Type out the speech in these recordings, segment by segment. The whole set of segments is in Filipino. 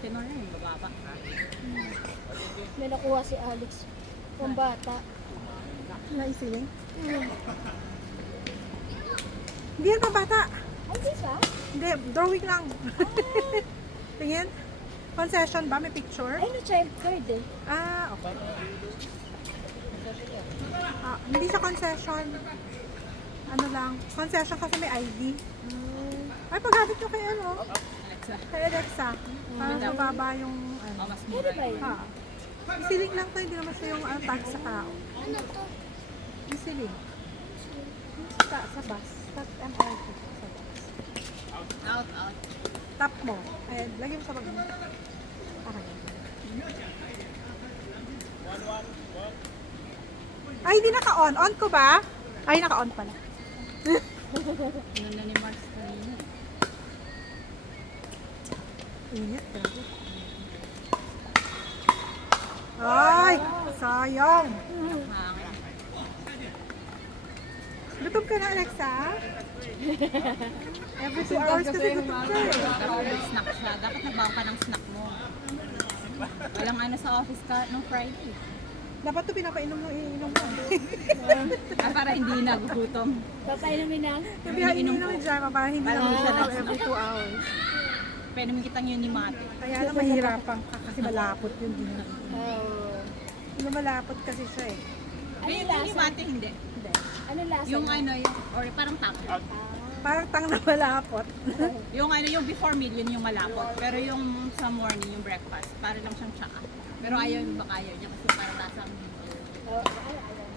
Ate Nora yung bababa. May nakuha si Alex. Pang bata. Naisiling? Hindi yan pa bata. Ay, di ba? Hindi, drawing lang. Tingin. Concession ba? May picture? Ay, no, child card eh. Ah, okay. Ah, hindi sa concession. Ano lang. Concession kasi may ID. Ay, paghabit nyo kay ano? Alexa. Kay Alexa. Para mababa yung ano. Oh, mas Pwede mura. ba yun? Ha. Isiling lang to, hindi naman siya yung tag sa tao. Ano to? Isiling. Sa bus. Tap MRT. Sa bus. Out, out. Tap mo. Ayan, lagyan mo sa bag mo. Okay. Ay, hindi naka-on. On ko ba? Ay, naka-on pala. Ano na ni Mars kanina. Init. Grabe. Ay, sayang. Hangin. Gutom ka na, Alexa? Every 2 hours kasi gutom ka eh. Dapat may snack siya. Dapat nagbawa ka ng snack mo. Walang ano sa office ka nung Friday. Dapat to pinapainom nung iinom mo. Para hindi nagugutom. Papainumin na. Yung pinainom mo dyan, para hindi na Parang siya siya every 2 hours. Pwede mo kitang yun ni Mate. Kaya lang mahirapan ka kasi malapot yun din. Oh. Malapot kasi siya eh. Ano Yung lasa? ni Mate hindi. Hindi. Ano lasa? Yung na? ano, yung, or parang taco. Parang tang na malapot. Yung ano, yung before meal, yun yung malapot. Pero yung sa morning, yung breakfast, para lang siyang tsaka. Pero ayaw, baka ayaw niya kasi parang lasang Oh,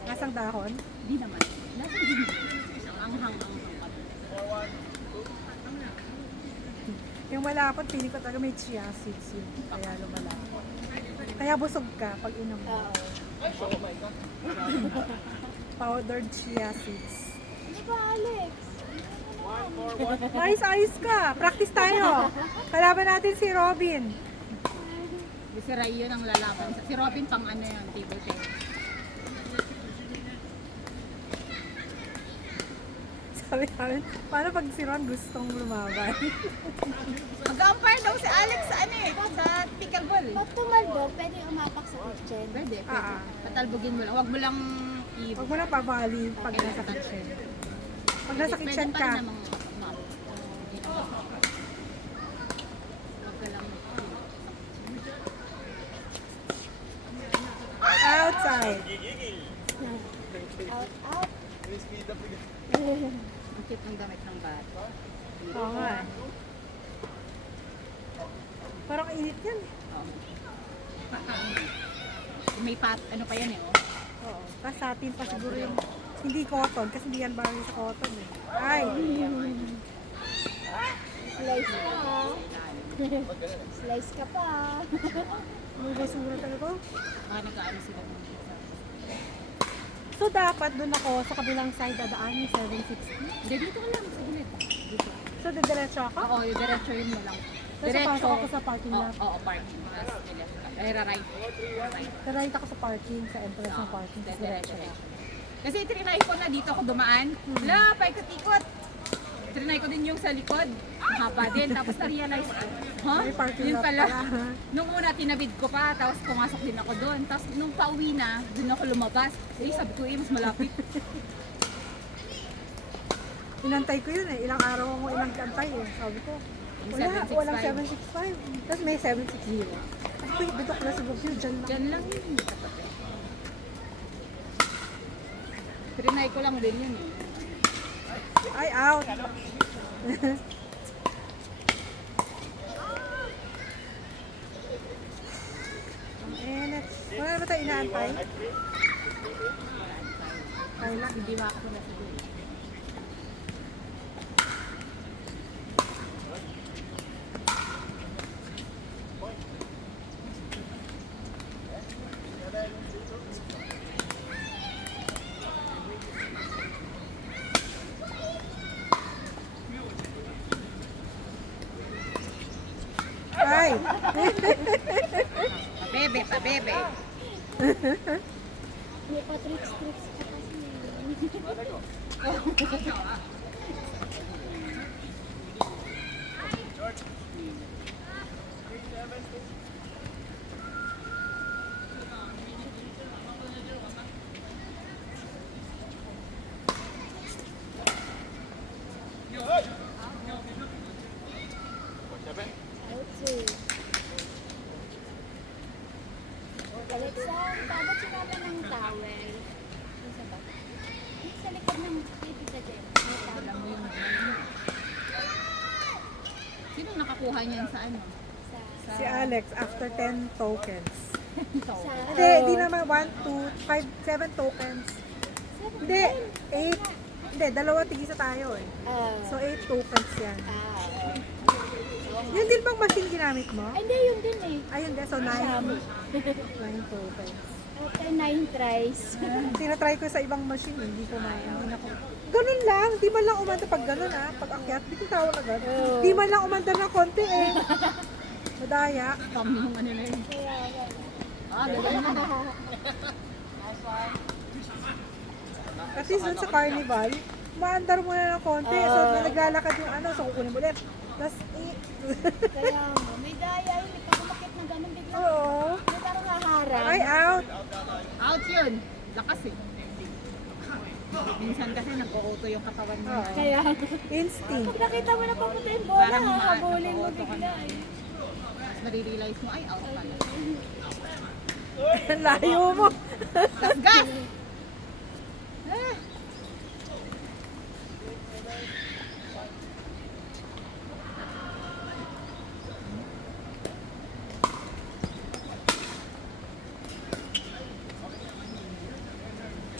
Nasang dahon. hindi naman. Lasang hindi. Ang hang-hang. Yung malapot, pili ko talaga may chia seeds yun. Kaya lumalapot. Kaya busog ka pag inom mo. Oo. Powdered chia seeds. Ano ba, Alex? Ayos ka. Practice tayo. Kalaban natin si Robin. Si Ray yun ang lalaban. Si Robin pang ano yun, table tennis. Sabi namin, paano pag si Ron gustong lumaban? Mag-umpire daw si Alex sa ano eh, sa pickleball eh. Pag tumalbo, pwede umapak sa kitchen. Pwede, pwede. Ah. Patalbogin mo lang. Huwag mo lang Huwag mo na pabali pag nasa kitchen. Pag nasa kitchen Pwede ka, pa rin namang map. Huwag ka lang outside. Out, out. ang cute ng damit ng bata. Oo nga. Parang init yan. Oh. May ano pa yan eh. Oh. Oo. Tapos sa atin pa siguro yung hindi cotton kasi hindi yan bagay sa cotton eh. Ay! Slice ka pa. Slice ka pa. May basura talaga. Baka nag-ano sila ng pizza. So dapat doon ako sa kabilang side dadaan yung 760. Hindi, dito ka lang sa gilid. Dito. So didiretso ako? Oo, yung diretso yun mo lang. Tapos pasok ako sa parking lot. Oo, parking. Tapos left ka. Ay, right. Right. Right ako sa parking, sa entrance ng parking. Tapos diretso Diretso. ako. Kasi trinay ko na dito ako dumaan. Wala, paikot-ikot. Trinay ko din yung sa likod. Mahaba din. Tapos na-realize ko, May parking Yun lot pala. pala. Nung una, tinabid ko pa. Tapos pumasok din ako doon. Tapos nung pauwi na, doon ako lumabas. Eh, sabi ko, mas malapit. Inantay ko yun eh. Ilang araw ako ilang antay eh. Sabi ko, Yung wala, 765. walang 765. Tapos may 760. Sabi ko, dito ko na sa Bagyo, dyan lang. Diyan lang yun. Tapat eh. Trinay ko lang din yun eh. Ay, out. Ang init. Wala na ba tayo inaantay? Kaya lang. Hindi ba ako na siguro. Ay! Pabebe, pabebe. May pa tricks pa kasi. Alexa, dapat sinabi ng towel. Isa ba? Yung sa likod ng TV sa dyan. May towel. Sino nakakuha niyan sa ano? Sa... Si Alex, after 10 tokens. Sa... Hindi, hindi naman 1, 2, 5, 7 tokens. Hindi, 8. Hindi, dalawa tigisa tayo eh. So 8 tokens yan. Yun din bang machine ginamit mo? Hindi, yun din eh. Ayun din, so 9. 9 tokens. After 9 tries. Tinatry ko sa ibang machine, hindi ko hindi ko. Ganun lang, di man lang umanda pag ganun pag akyat, di ko tawag agad. Di man lang umanda ng konti eh. Madaya. Scam yung ano na yun. Kaya, Gagawin mo na. At least dun sa carnival, maandar mo na ng konti. So naglalakad yung so kukunin mo ulit. Tapos, kaya mo, may daya yun. Ikaw kumakit na ganun bigla. oo. May parang haharang. Ay, out. Out yun. Lakas eh. Minsan kasi nag-auto yung katawan mo. Oo. Kaya, Instinct. pag nakita mo na papunta yung bola, Parang habulin mo nag-auto ka bigla na. eh. Tapos nare-realize mo, ay, out pala. Layo mo. Tapos gas!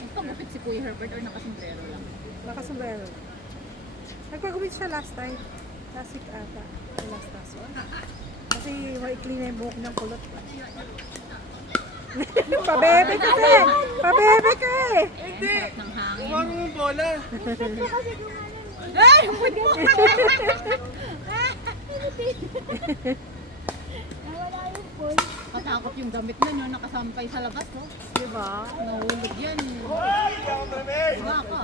Nagpagupit si Kuya Herbert or nakasombrero lang? Nakasombrero. Nagpagumit siya last time. Last week ata. Last week. Kasi maikli na yung buhok niyang kulot. Pabebe ka eh! Pabebe ka eh! Hindi! Sarap ng hangin. Umano yung bola. Ito kasi gumanon eh. Ay! Huwag mo! Nawala yung pool. Katakot yung damit na no, nakasampay sa labas, no? Diba? Nahulog yan. Diba ka?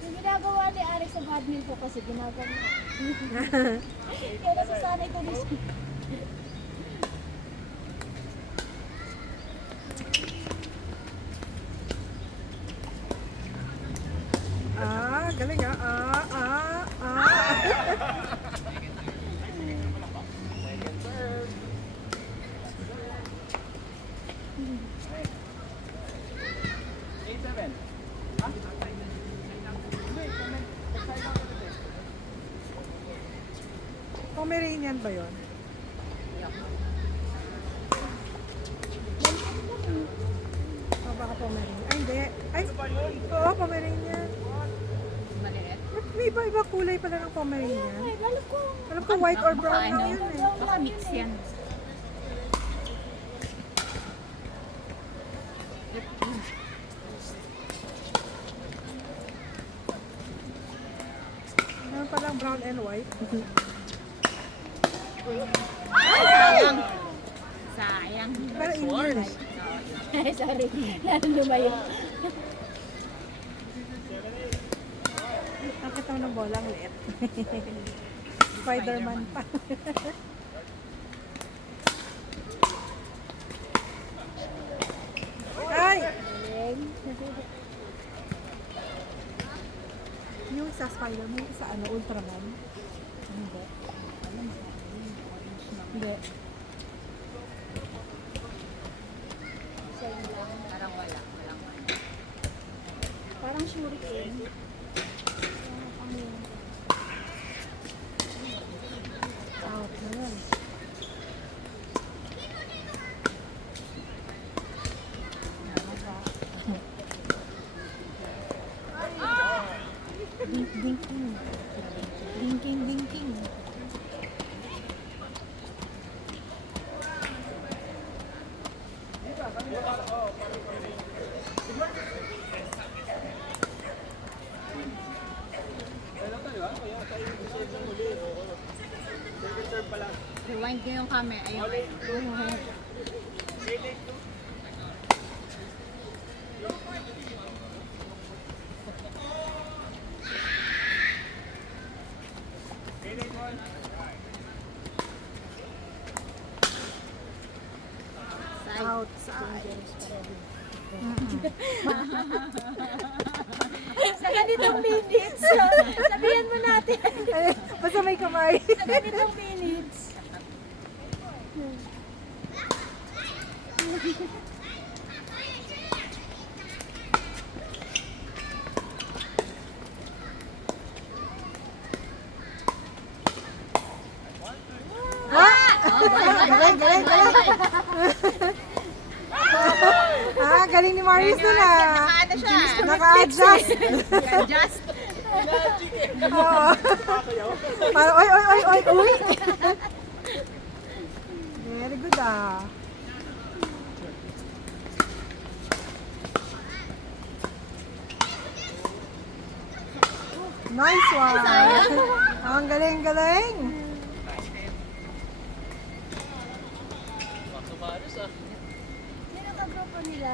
Yung ginagawa ni Alex sa badminton kasi ginagawa niya. Kaya nasasanay ko dito. Galing Pomeranian ba yun? Baka Pomeranian. Ay, hindi. Ay, oo, Pomeranian. Maliit. May iba-iba kulay pala ng Pomeranian. Ay, lalo ko. Alam ko white or brown Ano? lang yun eh. Baka mix yan. Meron palang brown and white. Ay, sayang! Sayang. Pero Indian. Ay, sorry. Lalo lumayo. Nakita mo ng bola, ang liit. Spider-Man pa. Ay! Galing. Yung sa Spider-Man, sa Ultraman. Hindi. Hindi. Same lang. Parang wala. Walang wala. Parang shuriken. Out na yun. Dinking. Dinking. Rewind ko yung camera. Ayun. outside. Sa ganitong minutes, sabihan mo natin. Ay, basta may kamay. Sa ganitong minutes. Galing, galing, galing. Galing ni Marius na na. Ano siya? Naka-adjust. Just. Oo. Parang, oy, oy, oy, oy, oy. Very good ah. Nice one. Ang galing, galing. Sumaros ah. Sino ka grupo nila?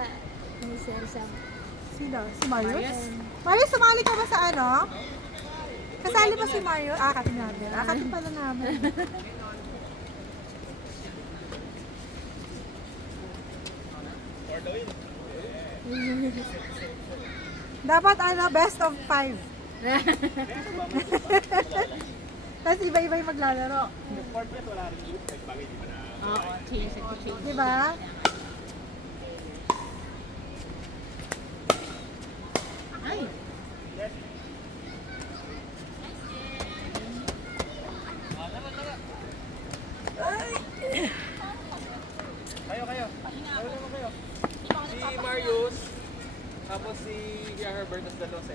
Ni Sir Sam. Sino? Si Marius? Marius, sumali ka ba sa ano? Kasali ba si Marius? Katin natin. Katin pala namin. Dapat ano, best of 5. Tapos iba-iba yung maglalaro. Oo, change it to change. Diba? Ay. Kayo. Si Marius, tapos si Kuya Herbert at Dalose.